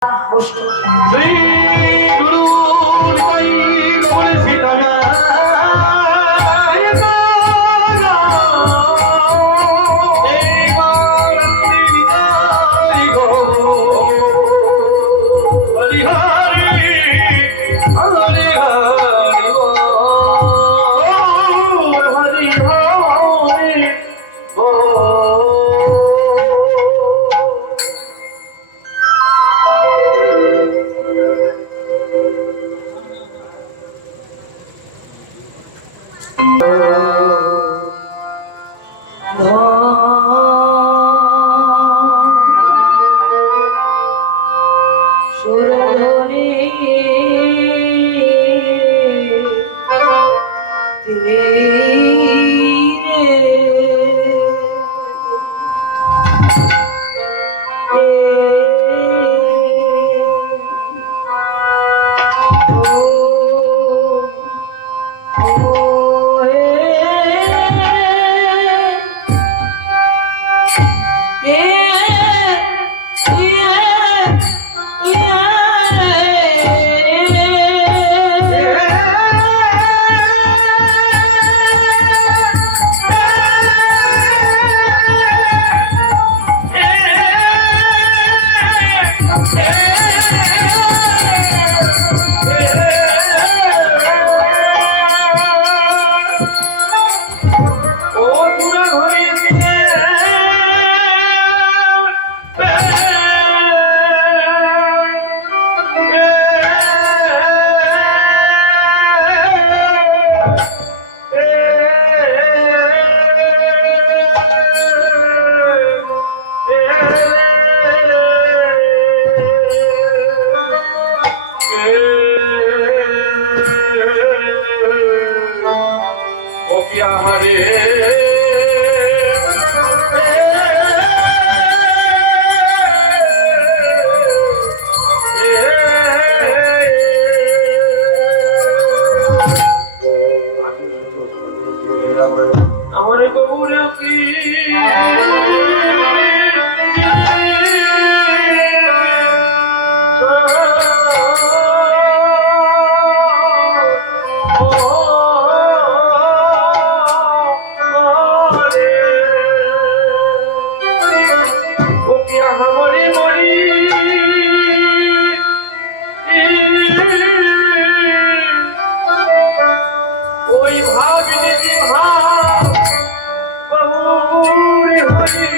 শ্রী গুরু নিতাই গৌর সীতারায় নিতাই গৌর হরি হরি হরি হরি হরি হরি আমার গৌর কি ওই ভাবিনি কি ভাব বহুরি হরি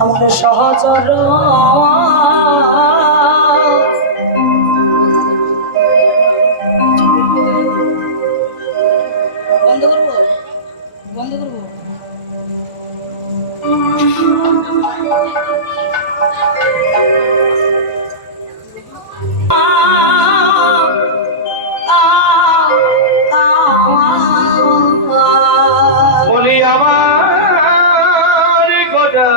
আমার সহচর বন্ধ করবো বন্ধ করবো বলি আমার গোটা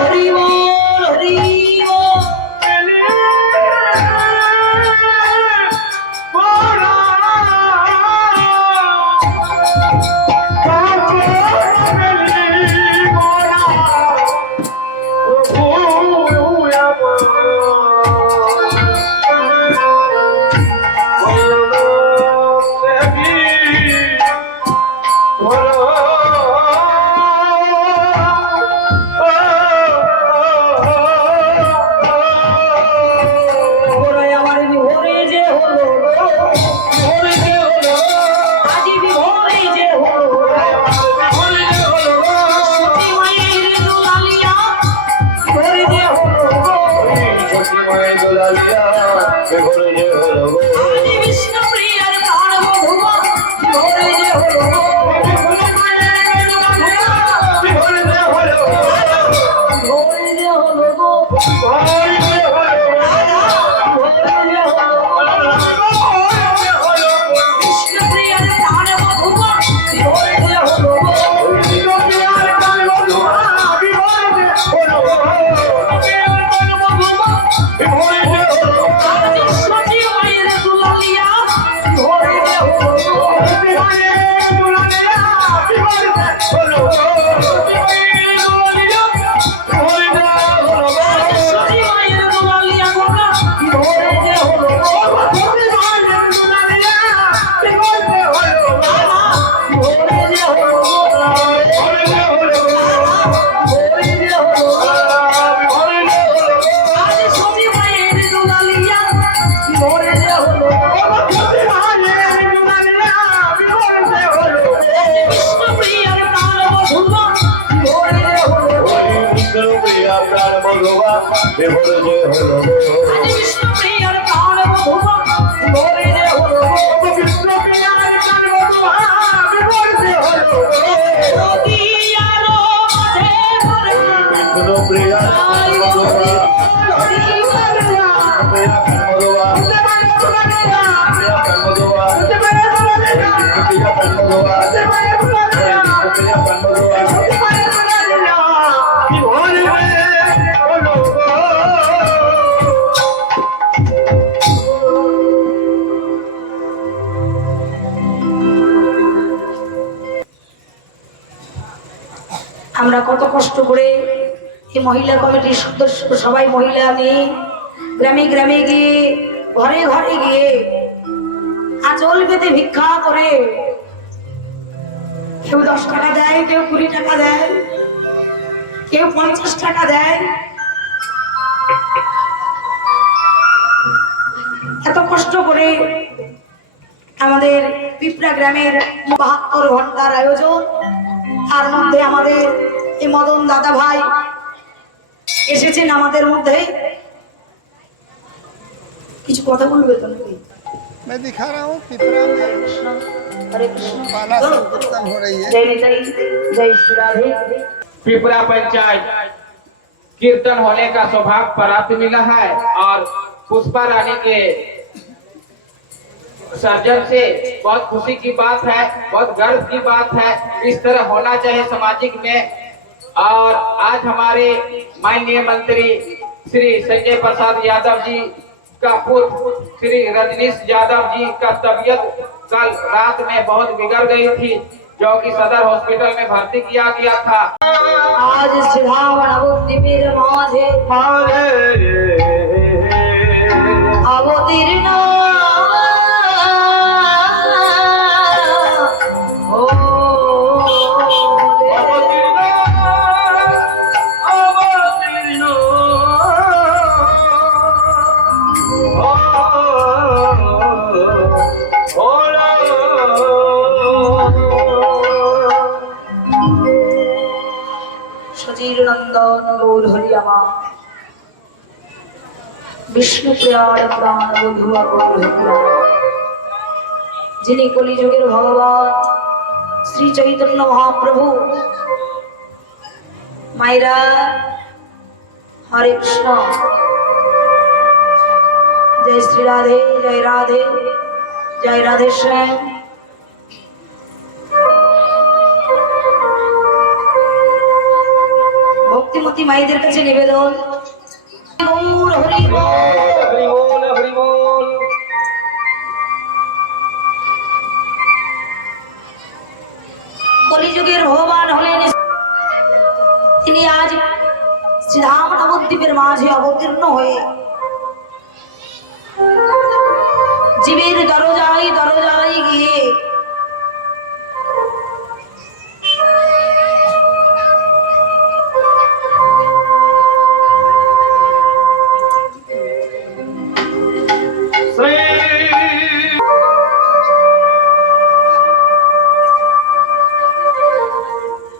হরি বল হরি বল। ওরাই আমার বিভোরে যে হলো গো, বিভোরে যে হলো, আজি বিভোরে যে হলো গো, বিভোরে যে হলো গো, সতী মায়ের দুলালিয়া বিভোরে যে হলো গো, আজি বিষ্ণু প্রিয়ার প্রাণ বধূয়া বিভোরে যে হলো গো, বিভোরে যে হলো গো, কৃষ্ণ প্রিয়ার প্রাণ বধূয়া বিভোরে যে হলো গো, আজি সতী মায়ের দুলালিয়া বিভোরে যে হলো গো, সতী মায়ের দুলালিয়া গোটা বিভোরে যে হলো গো, বিভোরে যে হলো গো, বিভোরে যে হলো গো, আজি সতী মায়ের দুলালিয়া বিভোরে যে হলো গো, কৃষ্ণ প্রিয়ার প্রাণ বধূয়া বিভোরে যে হলো গো, আজি বিষ্ণু প্রিয়ার প্রাণ বধূয়া বিভোরে যে হলো গো, নদিয়ার মাঝে ঘরে আই হরি আমরা কত কষ্ট করে এই মহিলা কমিটির সদস্য সবাই মহিলা নিয়ে গ্রামে গ্রামে গিয়ে ঘরে ঘরে গিয়ে আঁচল পেতে ভিক্ষা করে, কেউ 10 টাকা দেয়, কেউ 20 টাকা দেয়, কেউ 50 টাকা দেয়। এত কষ্ট করে আমাদের পিপড়া গ্রামের 72 ঘন্টার আয়োজন, তার মধ্যে আমাদের এই মদন দাদা ভাই এসেছেন আমাদের মধ্যে। কিছু কথা বলবে তো নাকি? मैं दिखा रहा हूँ पिपरा में हरे कृष्ण। पाला संकीर्तन हो रही है। जय निताई, जय श्री राधे। पिपरा पंचायत कीर्तन होने का सौभाग्य प्राप्त मिला है और पुष्पा रानी के सर्जन से बहुत खुशी की बात है, बहुत गर्व की बात है। इस तरह होना चाहिए सामाजिक में। और आज हमारे माननीय मंत्री श्री संजय प्रसाद यादव जी का पुत्र श्री रजनीश यादव जी का तबीयत कल रात में बहुत बिगड़ गई थी, जो कि सदर हॉस्पिटल में भर्ती किया गया था। आज श्रावण अवतीर्ण माझे अवतीर्ण সচির নন্দন গৌর হরিয়ামা বিষ্ণু প্রিয়ার প্রাণ বধুয়া গৌর হরিয়ামা, যিনি কলিযুগের ভগবান শ্রী চৈতন্য মহাপ্রভু। মায়েরা হরে কৃষ্ণ, जय श्री राधे, जय राधे, जय राधे श्याम। ভক্তিমতী মায়েদের কাছে নিবেদন। গৌর হরি বল। হরি বল হরি বল। কলিযুগের ভগবান হলেন তিনি আজ শ্রীধাম নবদ্বীপের মাঝে অবতীর্ণ হয়ে জীবের দরজায় দরজায় গিয়ে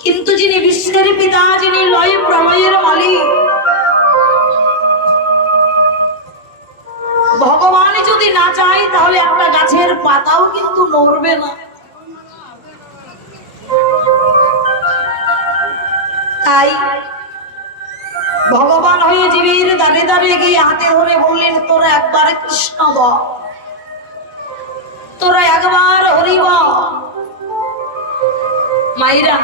কিন্তু যিনি বিশ্বের পিতা, যিনি লয় প্রলয়ের মালিক, ভগবান যদি না চায় তাহলে একটা গাছের পাতাও কিন্তু নড়বে না। তাই ভগবান হয়ে জীবের দাঁড়ে দাঁড়িয়ে গিয়ে হাতে ধরে বললেন, তোরা একবার কৃষ্ণ বল, তোরা একবার হরি বল। মায়েরা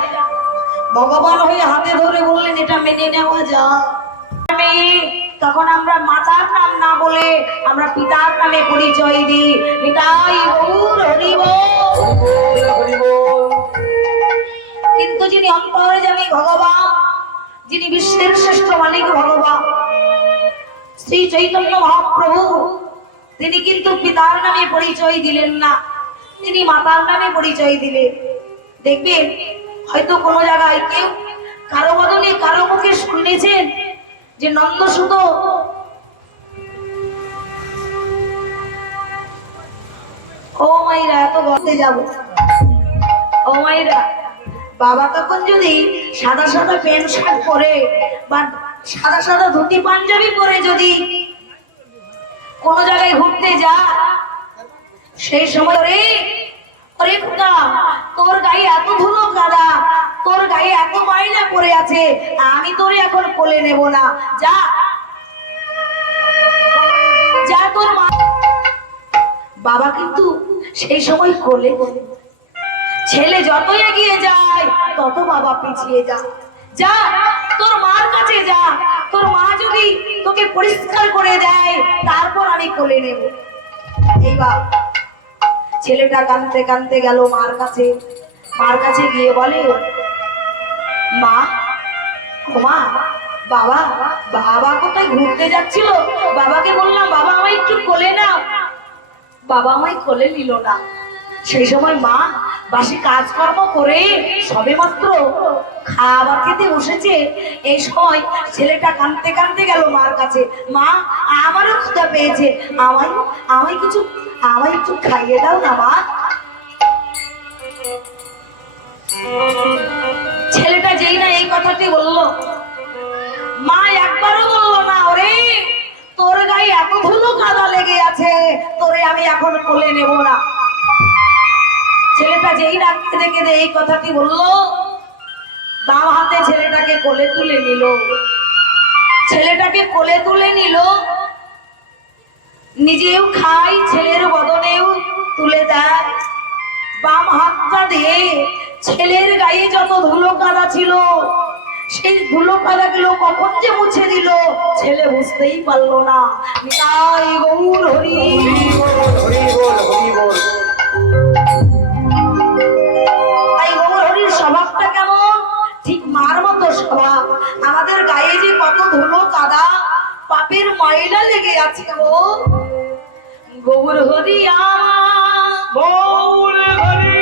ভগবান হয়ে হাতে ধরে বললেন, এটা মেনে নেওয়া যায়। তখন আমরা মাতার নাম না বলে আমরা পিতার নামে পরিচয় দিই, পিতাই গৌর হরি বল। কিন্তু যিনি অন্তর্যামী ভগবান, যিনি বিশ্বের শ্রেষ্ঠ মালিক ভগবান শ্রী চৈতন্য মহাপ্রভু, তিনি কিন্তু পিতার নামে পরিচয় দিলেন না, তিনি মাতার নামে পরিচয় দিলেন। দেখবেন হয়তো কোনো জায়গায় কেউ কারো বদলে কারো মুখে শুনেছেন যে নন্দসুত ও মাইরা এত গর্তে যাব, ও মাইরা বাবা তখন যদি সাদা সাদা প্যান্ট শার্ট পরে বা সাদা সাদা ধুতি পাঞ্জাবি পরে যদি কোনো জায়গায় ঘুরতে যা, সেই সময় রে ওরে খোদা, তোর গায়ে এত ধুলো কাদা, তোর গায়ে এত ময়লা পড়ে আছে, আমি তোরে এখন কোলে নেব না, যা যা তোর মা। বাবা কিন্তু সেই সময় কোলে, ছেলে যত এগিয়ে যায় তত বাবা পিছিয়ে যায়। যা তোর মার কাছে যা, তোর মা যদি তোকে পরিষ্কার করে দেয় তারপর আমি কোলে নেব। এইবার ছেলেটা কাঁদতে কাঁদতে গেল মার কাছে। মার কাছে গিয়ে বলে, মা ও মা, বাবা বাবা কোথায় ঘুরতে যাচ্ছিল, বাবাকে বললাম বাবা আমায় একটু কোলে নাও, বাবা আমায় কোলে নিল না। সেই সময় মা বাসি কাজকর্ম করে সবে মাত্র খাবার খেতে বসেছে। এই সময় ছেলেটা কাঁদতে কাঁদতে গেল মার কাছে, মা আমারও ক্ষুধা পেয়েছে, আমায় একটু খাইয়ে দাও না মা। ছেলেটা যেই না এই কথাটি বললো, মা একবারও বললো না, ওরে তোর গায়ে এত ধুলো কাদা লেগে আছে, তোরে আমি এখন কোলে নেব না। ছেলেটা যেই না কেঁদে কেঁদে এই কথাটি বললো, বাম হাতে ছেলেটাকে কোলে তুলে নিল। ছেলেটাকে কোলে তুলে নিল, নিজেও খাই, ছেলের বদনেও তুলে দেয়। বাম হাতটা দিয়ে ছেলের গায়ে যত ধুলো কাদা ছিল সেই ধুলো কাদাগুলো কখন যে মুছে দিল ছেলে বুঝতেই পারলো না। নিতাই গৌর হরি বল। তাই গৌর হরির স্বভাবটা কেমন? ঠিক মার মতো স্বভাব। আমাদের গায়ে যে কত ধুলো কাদা পাপের ময়লা লেগে আছে, গৌর হরি গৌর হরি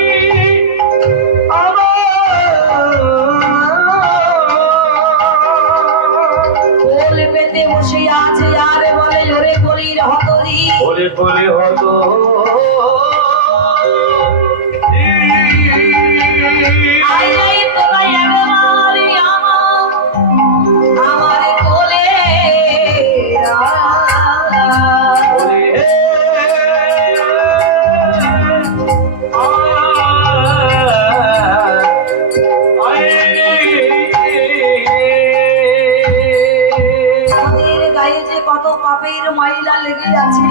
কোল পেতে বসে আছে আর বলে ওরে কলির হতরি, ওরে বলে হতো আই আই তোরা একবারে আমার কোলে কত পাপের ময়লা লেগে আছে।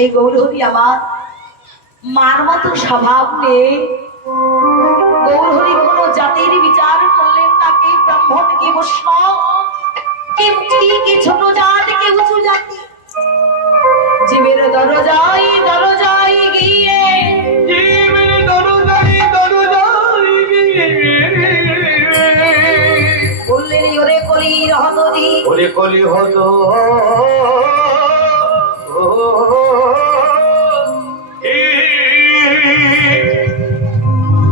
এই গৌর হরি আমার মার মতো স্বভাব নেই। গৌরহরি কোন জাতির বিচার করলেন না, কে ব্রাহ্মণ, কে বৈষ্ণব, কে উঁচু, কে ছোট জাত, কে উঁচু জাতি। জীবের দরজায় দরজায় গিয়ে, জীবের দরজায় দরজায় গিয়ে বললেন ওরে কলি রহতদি, ওরে কলি হতো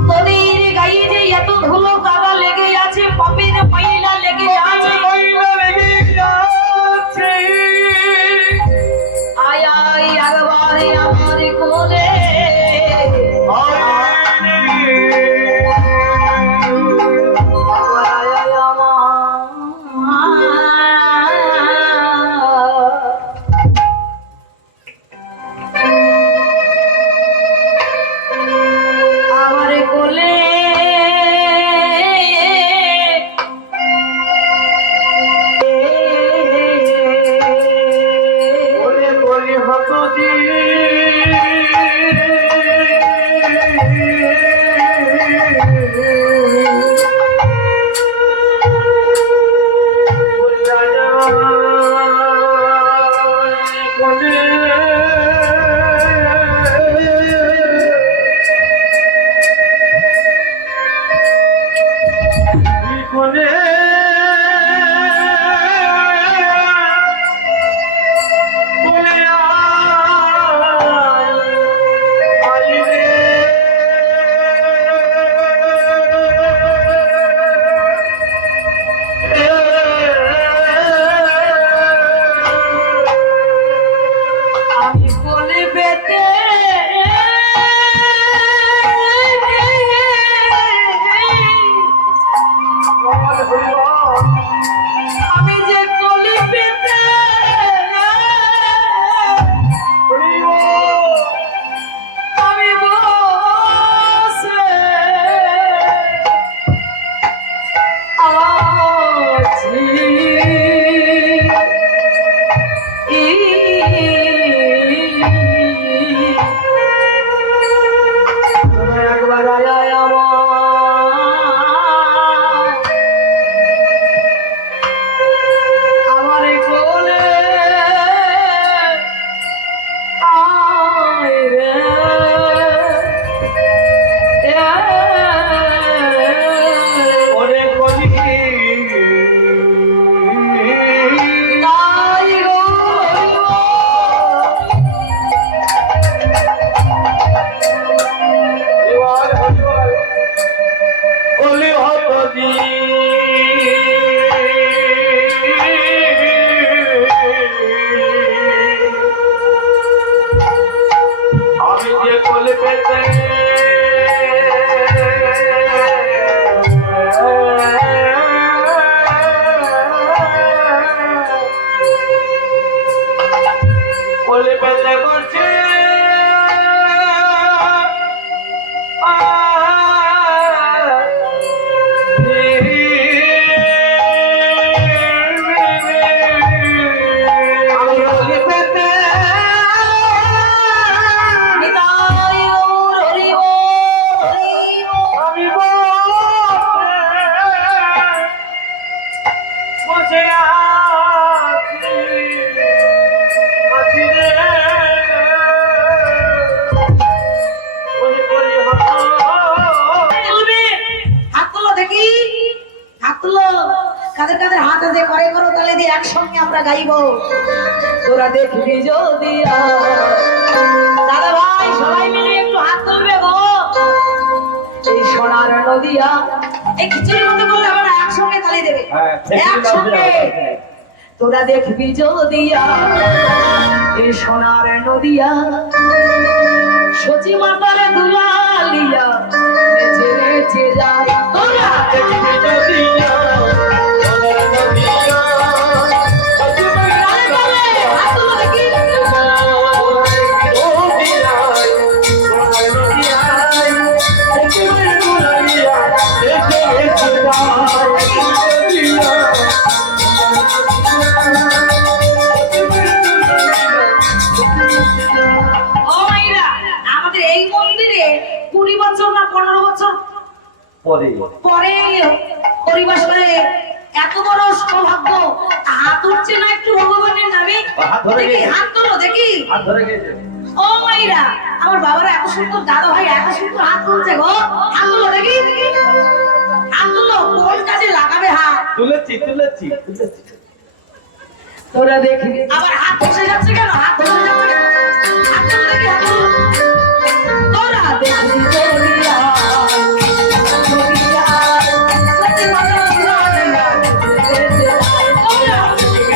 তোদের গায়ে যে এত ধুলো কাদা লেগে আছে, পাপের ময়লা লেগে আছে, আয় আয় একবারে আমার কোলে, একবার আয় আমার কোলে। ওরে কলি হতো আমি কোলে পেতে আমি যে কোলে পেতে আমি বসে আছি। একবার আয় আমার কোলে আয় রে, ওরে কলি নাই গো কলি হতো আমি যে কলি পেতে কলি পেতে করছে আমি কলি পেতে নিতাই গৌর হরি বল, হরি বল। আমি বসে আছি রে ওরে কলি হতো তুলবে, হাত তোলো দেখি, হাত তোলো, কাদের কাদের হাত আছে করে করো, তাহলে দিয়ে একসঙ্গে আমরা গাইবো। তোরা দেখবি যদি দাদা ভাই সবাই মিলে একটু হাত তুলবে গো। এই সোনার নদিয়া, এই খিচুড়ির মধ্যে করলে আমরা একসঙ্গে তালি দেবে, হ্যাঁ, একসঙ্গে। তোরা দেখবি যদিয়া এই সোনার নদিয়া, সচি মাতারে দুলালিয়া নেচে নেচে যায়। তোরা দেখবি যদিও তালে তালে হাত তুলো দেখি। ও মাইরা, আমাদের এই পরে পরে পরিবেশনে এত বড় সৌভাগ্য হাত উঠছে না একটু ভগবানের নামে হাত ধরে দেখি গেছে। হাত তোলো দেখি হাত ধরে গেছে। ও মাইরা আমার বাবারা এত সুন্দর দাদা ভাই এত সুন্দর হাত তুলছে গো হাত তুলো দেখি হাত তুলো কোন কাজে লাগাবে হাত তুলেছি। তোরা দেখি আবার হাত বসে যাচ্ছে কেন হাত বসে যাচ্ছে কেন হাত তুলো দেখি হাত তুলো তোরা দেখি জলিয়া জলিয়া সত্যি কথা জলিয়া হাত তুলে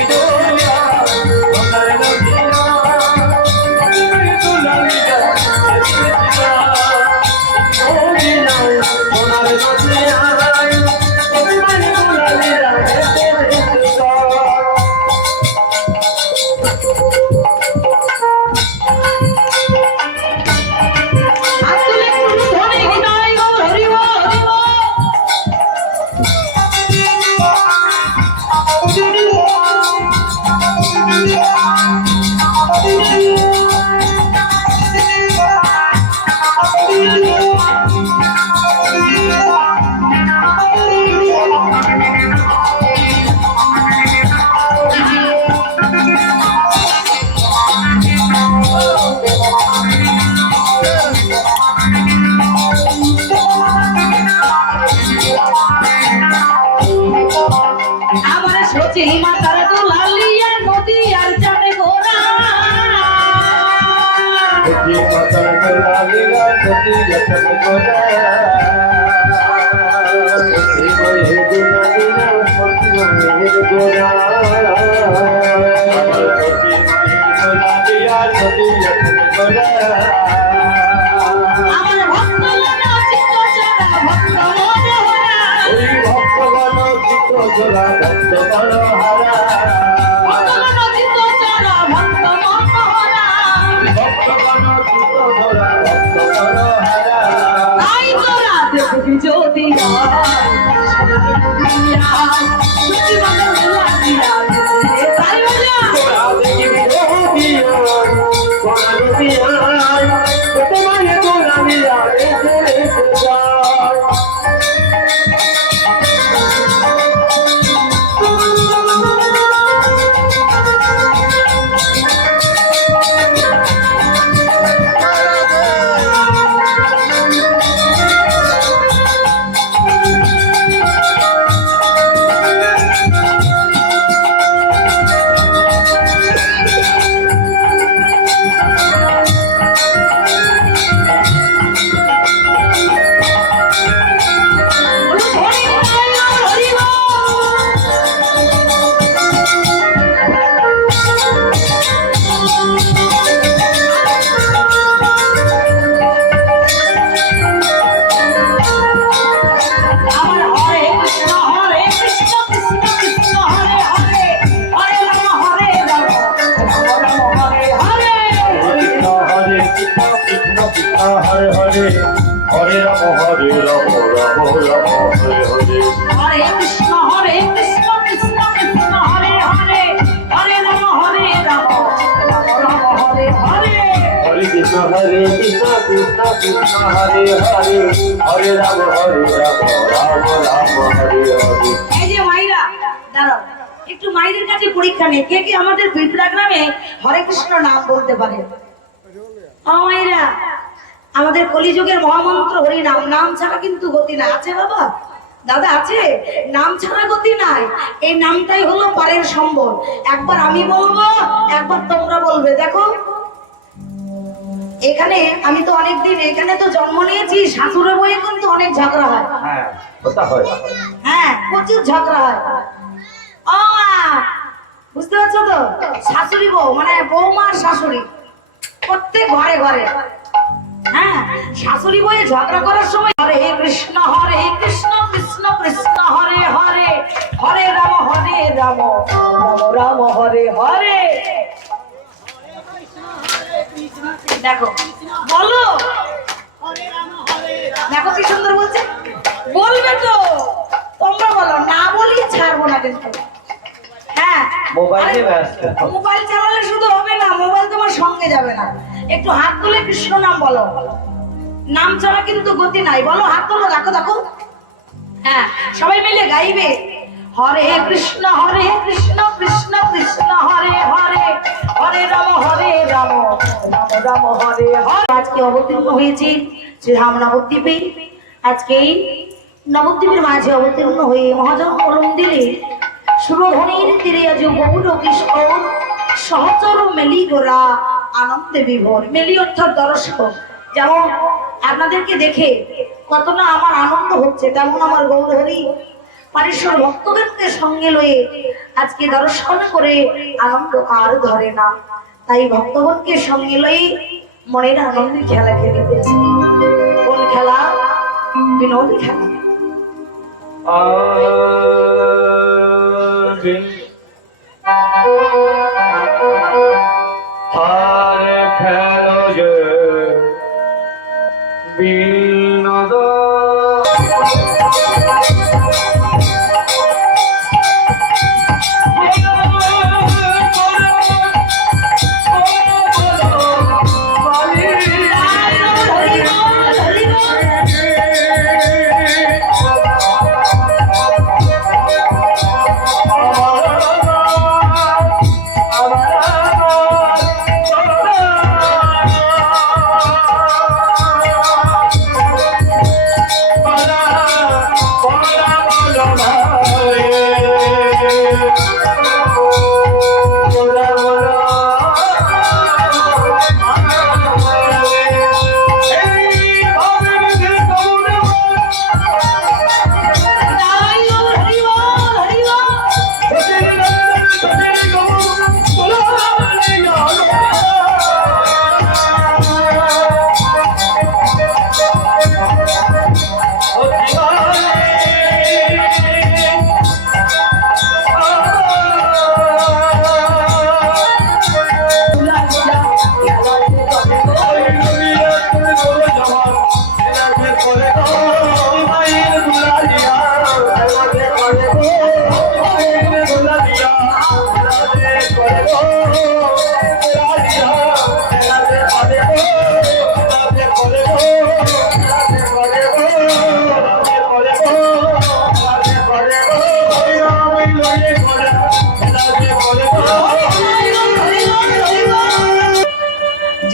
ধরে হৃদয় গো হরি বল হরি বল আমার সচি মাতার দুলালিয়া নদী আর জানে গোরা আমার ভক্ত লাগা চিত্ত চারা ভক্ত মনোহরা ভক্ত লাগা চিত্ত চারা ভক্ত মনোহরা তাই তোরা দেখবি যদি সত্যি কথা বলিয়া তাই বলিয়া हरे हरे हरे राम हरे राम राम राम हरे हरे हरे कृष्ण कृष्ण कृष्ण हरे हरे हरे राम राम राम हरे हरे हरे कृष्ण कृष्ण कृष्ण हरे हरे हरे राम राम राम हरे हरे। এই যে মাইরা দাঁড়াও একটু মাইদের কাছে পরীক্ষা নেই কে কে আমাদের বিপ্রা গ্রামে হরে কৃষ্ণ নাম বলতে পারে ও মাইরা আমাদের কলিযুগের মহামন্ত্র হরি নাম নাম ছাড়া কিন্তু গতি না আছে বাবা দাদা আছে নাম ছাড়া গতি নাই এই নামটাই হলো পারের সম্বল একবার আমি বলবো একবার তোমরা বলবে দেখো এখানে আমি তো অনেকদিন এখানে তো জন্ম নিয়েছি শাশুড়ে বইয়ে কিন্তু অনেক ঝগড়া হয় হ্যাঁ কথা হয় হ্যাঁ প্রচুর ঝগড়া হয় ও মা বুঝতে পারছো তো শাশুড়ি বউ মানে বৌমার শাশুড়ি প্রত্যেক ঘরে ঘরে হ্যাঁ শাশুড়ি বউয়ে ঝগড়া করার সময় হরে কৃষ্ণ কৃষ্ণ কৃষ্ণ হরে হরে হরে রাম রাম রাম হরে হরে দেখো বলো দেখো কি সুন্দর বলছে বলবে তো তোমরা বলো না বলি ছাড়বো না কিন্তু হ্যাঁ মোবাইলে ব্যস্ত মোবাইল চালালে শুধু হবে না মোবাইল তোমার সঙ্গে যাবে না একটু হাত তুলে কৃষ্ণ নাম বলো নাম ছাড়া কিন্তু গতি নাই বলো হাত তোলো দেখো দেখো হ্যাঁ, সবাই মিলে গাইবে হরে কৃষ্ণ কৃষ্ণ কৃষ্ণ হরে হরে, হরে রাম রাম রাম হরে হরে। আজকে অবতীর্ণ হয়েছে শ্রীধাম নবদ্বীপে। আজকে নবদ্বীপের মাঝে অবতীর্ণ হয়ে মহাজন কলম দিলে সুরধনির তীরে আজ গৌর কিশোর সহচর মেলি গোরা আনন্দে বিভোর। মেলি অর্থাৎ দর্শক। যেমন আপনাদেরকে দেখে কত না আমার আনন্দ হচ্ছে, তেমন আমার গৌরহরি পারিশ্বর ভক্তদেরকে সঙ্গে লয়ে আজকে দর্শন করে আনন্দ আর ধরে না, তাই ভক্তগণকে সঙ্গে লয়ে মনের আনন্দে খেলা খেলিতেছে। কোন খেলা? বিনোদী খেলা। হরে খেলো যে বিনোদ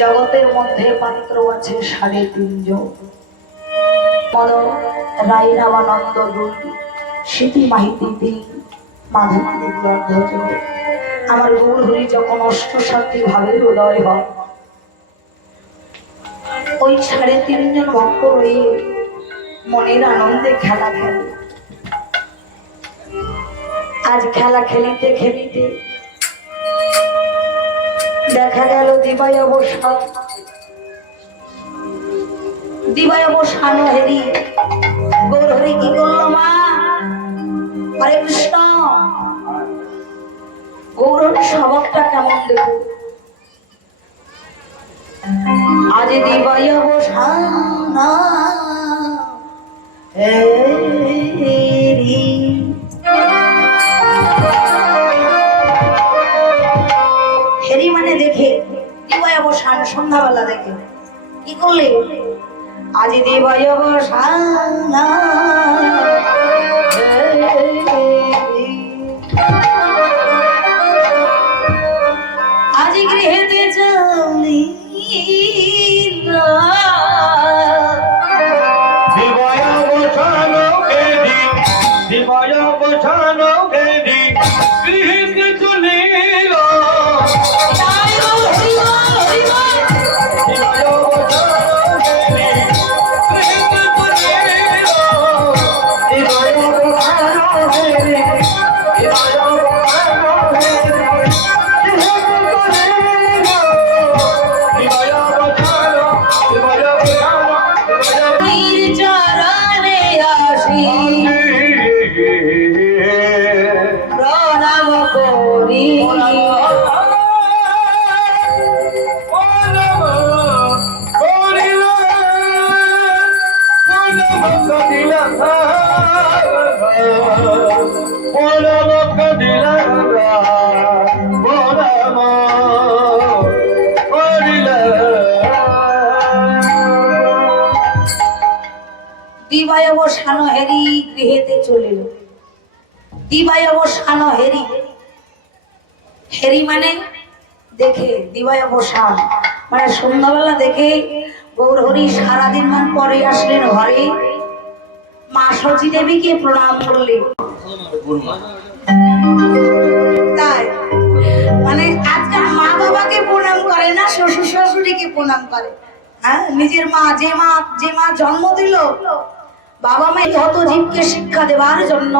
জগতের মধ্যে পাত্র আছে 3.5 মদন রায় রামানন্দ 2, স্মৃতি মাহিতি 3, মাধবী দেবী অর্ধ। আমার গৌরহরি যখন অষ্টসাধ্যী ভাবে উদয় হয়, ওই 3.5 জন ভক্ত রয়ে মনের আনন্দে খেলা খেলে। আজ খেলা খেলিতে খেলিতে দেখা গেল দিবাই অবসান হেরি গৌরহরি কি করলো? মা হরে কৃষ্ণ। গৌরহরি স্বভাবটা কেমন দেখো। আজ দিবাই অবসান হেরি, হেরি মানে দেখে, দিবাই অবসান সন্ধ্যাবেলা দেখে কি করলে? আজ দিবাই অবসান আজ গৃহেতে চলি দিবায় অবসান এদি, দিবায় অবসান এদি, গৃহীতে চলিল। দিবায় অবসান হেরি গৃহেতে চলিল। দিবায় অবসান হেরি, হেরি মানে দেখে, দিবায় অবসান মানে সন্ধ্যাবেলা দেখে গৌরহরি সারাদিন মান পরে আসলেন ঘরে। মা সচী দেবীকে প্রণাম করলেন। তাই মানে আজকাল মা বাবাকে প্রণাম করে না, শ্বশুর শাশুড়িকে প্রণাম করে। হ্যাঁ, নিজের মা, যে মা জন্ম দিল, বাবা মা যত জীবকে শিক্ষা দেবার জন্য,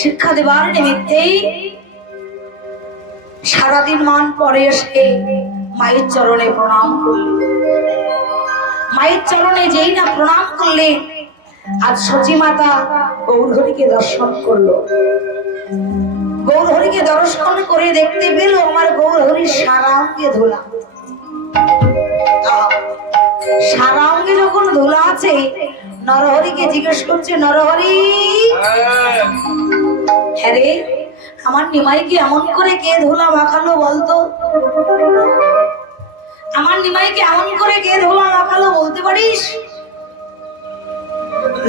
শিক্ষা দেবার নিমিত্তেই সারাদিন মান পরে এসে মায়ের চরণে প্রণাম করলেন। মায়ের চরণে যেই না প্রণাম করলে, আজ সচী মাতা গৌরহরিকে দর্শন করলো। গৌরহরিকে দর্শন করে দেখতে পেল আমার গৌরহরির সারা অঙ্গে ধুলা। সারা অঙ্গে যখন ধুলা আছে, নরহরিকে জিজ্ঞেস করছে, নরহরি হ্যাঁ রে, আমার নিমাইকে এমন করে কে ধুলা মাখালো বলতো? আমার নিমাইকে এমন করে কে ধুলা মাখালো বলতে পারিস?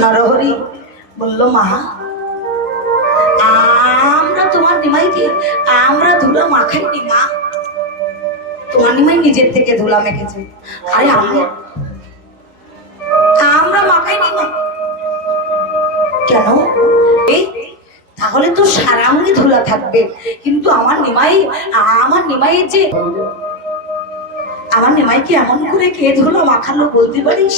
নরহরি বলল, মা আমরা তোমার নিমাইকে আমরা ধুলা মাখাইনি মা, তোমার নিমাই নিজের থেকে ধুলা মেখেছে। আরে আমরা মাখাইনি মা। কেন? এই তাহলে তো সারা অঙ্গে ধুলা থাকবে, কিন্তু আমার নিমাইয়ের যে আমার নিমাইকে এমন করে কে ধুলা মাখালো বলতে পারিস?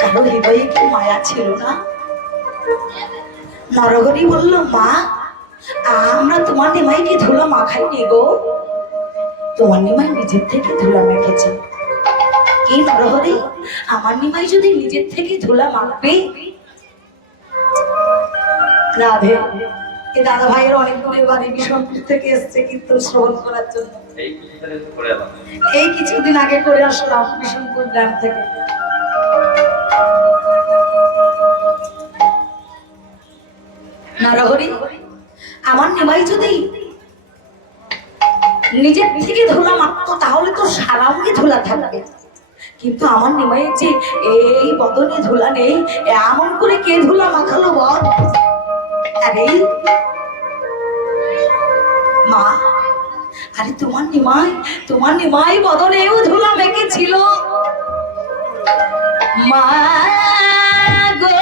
কারো হৃদয়ে কি মায়া ছিল না? নরহরি বলল, মা আমরা তোমার নিমাইকে ধুলা মাখাইনি গো, তোমার নিমাই নিজের থেকে ধুলা মেখেছে। কি নরহরি, আমার নিমাই যদি নিজের থেকে ধুলা মাখবে? রাধে, এই দাদা ভাইয়ের অনেক দূরে বাড়ি, বিশনপুর থেকে এসছে কিন্তু শ্রবণ করার জন্য। এই কিছুদিন আগে করে আসলাম বিশনপুর গ্রাম থেকে। নরহরি, আমার নিমাই যদি নিজের থেকে ধুলা মাখতো তাহলে তো সারা অঙ্গে ধুলা থাকবে, কিন্তু আমার নিমাইয়ের যে এই বদনে ধুলা নেই, এমন করে কে ধুলা মাখালো বল? আরে মা, আরে তোমার নিমাই বদনেও ধুলা মেখেছিল মা গো।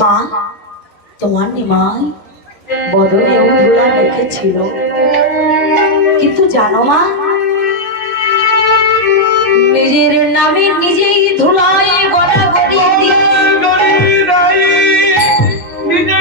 মা, তোমার নিমাই বদনেও ধুলা মেখেছিল, কিন্তু জানো মা, নিজের নামে নিজেই ধুলায় গড়াগড়ি দিয়ে নিজের নামে নিজে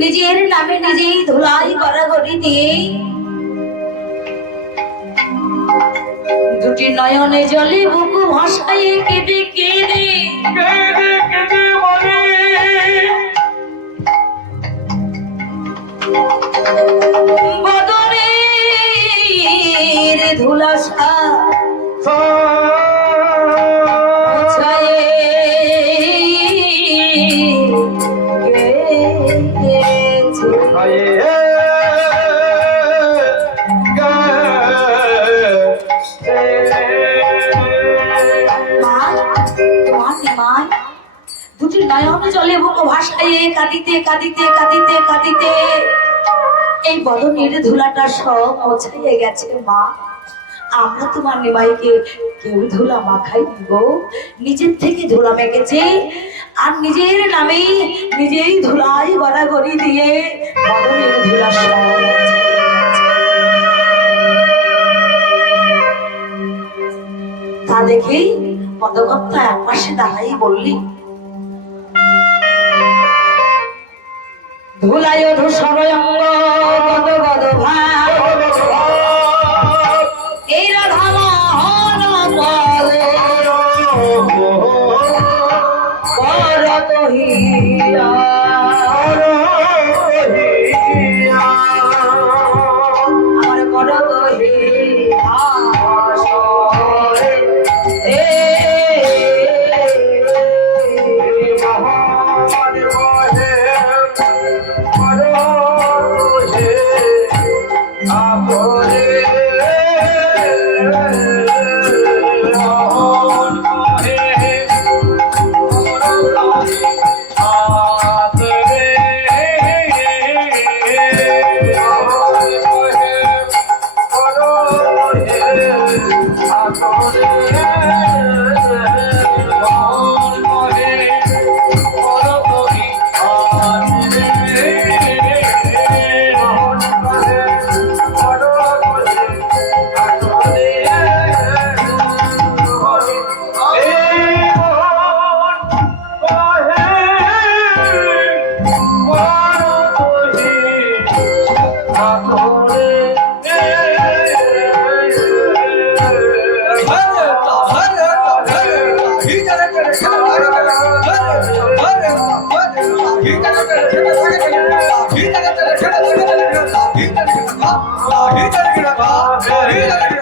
নিজের নামে নিজেই ধুলাই গড়াগড়ি দিয়ে দুটি নয়নে জলে বুকু ভাসায় কেঁদে কেঁদে বদনের ধুলাসা দুটি নয়নে জলে বুক ভাসায় কাঁদিতে কাঁদিতে কাঁদিতে কাঁদিতে এই বদনের ধুলাটা সব মোছাইয়ে গেছে মা। আমরা তোমার নিমাইকে কেউ ধুলা মাখাইনি গো, নিজের থেকে ধুলা মেখেছে আর নিজের নামে নিজেই ধুলাই গড়াগড়ি দিয়ে মদনের ধুলা সরাচ্ছে। তা দেখি পদকর্তা এক পাশে দাঁড়াই বললি, ধুলায় ধূসর অঙ্গ গদ গদ ভাই, এই রাধা মোহন করত হিয়া, আমার করত হিয়া সরে He